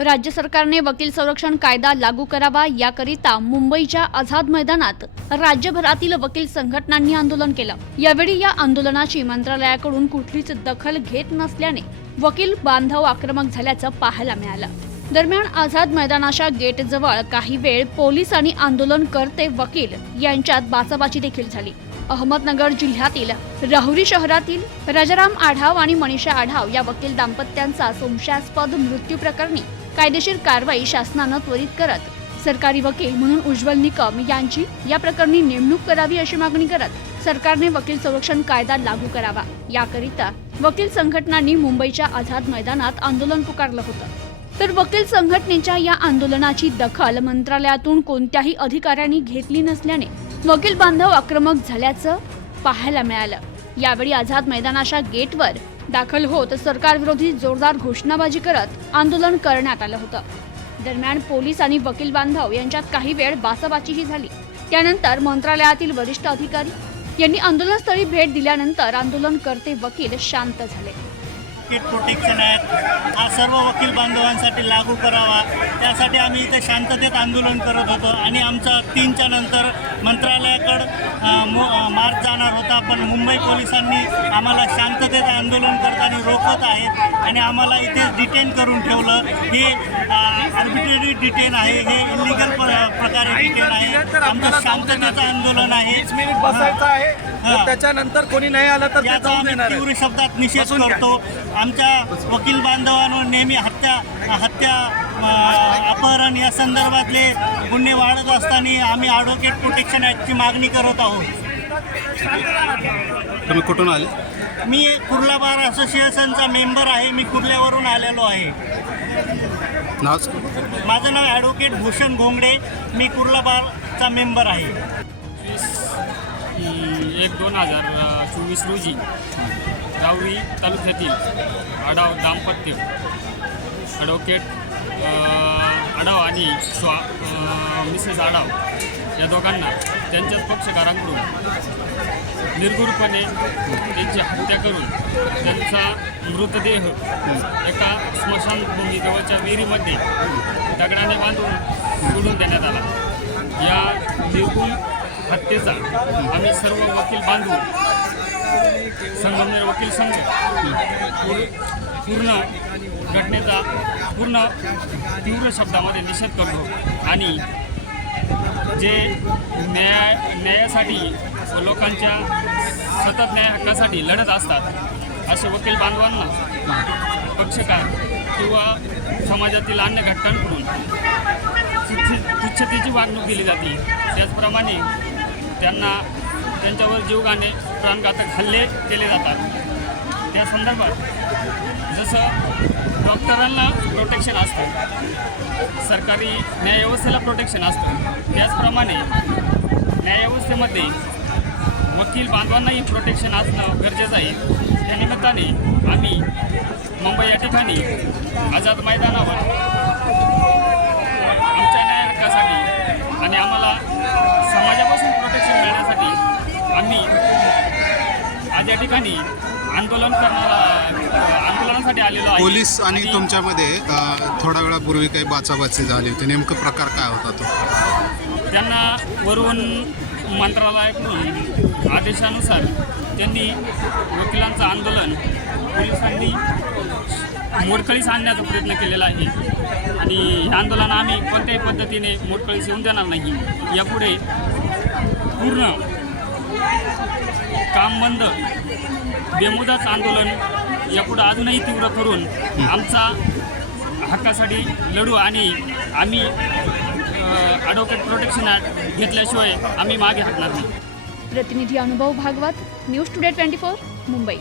राज्य सरकारने वकील संरक्षण कायदा लागू करावा याकरिता मुंबईच्या आझाद मैदानात राज्यभरातील वकील संघटनांनी आंदोलन केलं. यावेळी या आंदोलनाची मंत्रालयाकडून कुठलीच दखल घेत नसल्याने वकील बांधव आक्रमक झाल्याचं पाहायला मिळालं. दरम्यान आझाद मैदानाच्या गेटजवळ काही वेळ पोलीस आणि आंदोलनकर्ते वकील यांच्यात बाचाबाची देखील झाली. अहमदनगर जिल्ह्यातील राहुरी शहरातील राजाराम आढाव आणि मनीषा आढाव या वकील दाम्पत्यांचा संशयास्पद मृत्यू प्रकरणी कायदेशीर कारवाई शासनानं त्वरित करत. सरकारी वकील म्हणून उज्ज्वल निकम यांची या प्रकरणी नेमणूक करावी अशी मागणी करत सरकारने वकील संरक्षण कायदा लागू करावा. याकरिता वकील संघटनांनी मुंबईच्या आझाद मैदानात आंदोलन पुकारलं होतं. तर वकील संघटनेच्या या आंदोलनाची दखल मंत्रालयातून कोणत्याही अधिकाऱ्यांनी घेतली नसल्याने वकील बांधव आक्रमक झाल्याचं पाहायला मिळालं. यावेळी आझाद मैदानाच्या गेटवर दाखल होत सरकारविरोधी जोरदार घोषणाबाजी करत आंदोलन करण्यात आलं होतं. दरम्यान पोलीस आणि वकील बांधव यांच्यात काही वेळ बासाबाचीही झाली. त्यानंतर मंत्रालयातील वरिष्ठ अधिकारी यांनी आंदोलनस्थळी भेट दिल्यानंतर आंदोलनकर्ते वकील शांत झाले. किट प्रोटेक्शन ॲक्ट हा सर्व वकील बांधवांसाठी लागू करावा. त्यासाठी आम्ही इथे शांततेत आंदोलन करत होतो आणि आमचा तीनच्या नंतर मंत्रालयाकडं मार्च जाणार होता. पण मुंबई पोलिसांनी आम्हाला शांततेत आंदोलन करताना रोखत आहेत आणि आम्हाला इथे डिटेन करून ठेवलं. हे आर्बिट्ररी डिटेन आहे. हे इलिगल प्रकारे डिटेन आहे. आमचं शांततेचं आंदोलन आहे. त्याच्यानंतर कोणी नाही आलं तर ते याचा जाऊन आम्ही. तीव्र शब्दात निषेध. करतो. आमच्या वकील बांधवांवर नेहमी हत्या हत्या अपहरण या संदर्भातले गुन्हे वाढत असताना आम्ही ॲडव्होकेट प्रोटेक्शन ॲक्टची मागणी करत आहोत. तुम्ही कुठून आले? मी कुर्ला बार असोसिएशनचा मेंबर आहे. मी कुर्ल्यावरून आलेलो आहे. माझं नाव ॲडव्होकेट भूषण घोंगडे. मी कुर्ला बारचा मेंबर आहे एक दोन हजार चोवीस रोजी. रावरी तालुक्यातील आडाव दाम्पत्य ॲडव्होकेट अ, आडाव आणि स्वा मिसेस आडाव या दोघांना त्यांच्याच पक्षकारांकडून निर्गुणपणे त्यांची हत्या करून त्यांचा मृतदेह एका स्मशानभूमीजवळच्या विहिरीमध्ये दगडाने बांधून सोडून देण्यात आला. या निर्गुण हत्येचा आम्ही सर्व वकील बांधू संगमनेर वकील संघ पूर्ण घटनेचा पूर्ण तीव्र शब्दामध्ये निषेध करतो. आणि जे न्याय न्यायासाठी लोकांच्या सतत न्याय हक्कासाठी लढत असतात असे वकील बांधवांना पक्षकार किंवा समाजातील अन्य घटकांकडून तुच्छ- तुच्छतेची वागणूक दिली जाते. त्याचप्रमाणे त्यांना त्यांच्यावर जीवघाणे प्राणघातक हल्ले केले जातात. त्या संदर्भात जसं डॉक्टरांना प्रोटेक्शन असतं सरकारी न्यायव्यवस्थेला प्रोटेक्शन असतं त्याचप्रमाणे न्यायव्यवस्थेमध्ये वकील बांधवांनाही प्रोटेक्शन असणं गरजेचं आहे. त्या निमित्ताने आम्ही मुंबई या ठिकाणी आझाद मैदानावर आमच्या न्याय हक्कासाठी आणि आम्हाला समाजापासून प्रोटेक्शन मिळण्यासाठी आम्ही आज या ठिकाणी आंदोलन करणारा आंदोलनासाठी आलेलो आहे. पोलीस आणि तुमच्यामध्ये अ, थोड्या वेळापूर्वी काही बाचाबाची झाली होती. नेमकं प्रकार काय होता तो? त्यांना वरून मंत्रालयाकडून आदेशानुसार त्यांनी वकिलांचं आंदोलन पोलिसांनी मोडकळीस आणण्याचा प्रयत्न केलेला आहे. आणि हे आंदोलन आम्ही कोणत्याही पद्धतीने मोडकळीस येऊन देणार नाही. यापुढे पूर्ण काम बंद. बेमुदत आंदोलन यापुढे अजूनही तीव्र करून आमचा हक्कासाठी लढू आणि आम्ही ॲडव्होकेट प्रोटेक्शन ॲक्ट घेतल्याशिवाय आम्ही मागे हटणार नाही. प्रतिनिधी Anubhav Bhagwat news today twenty four Mumbai.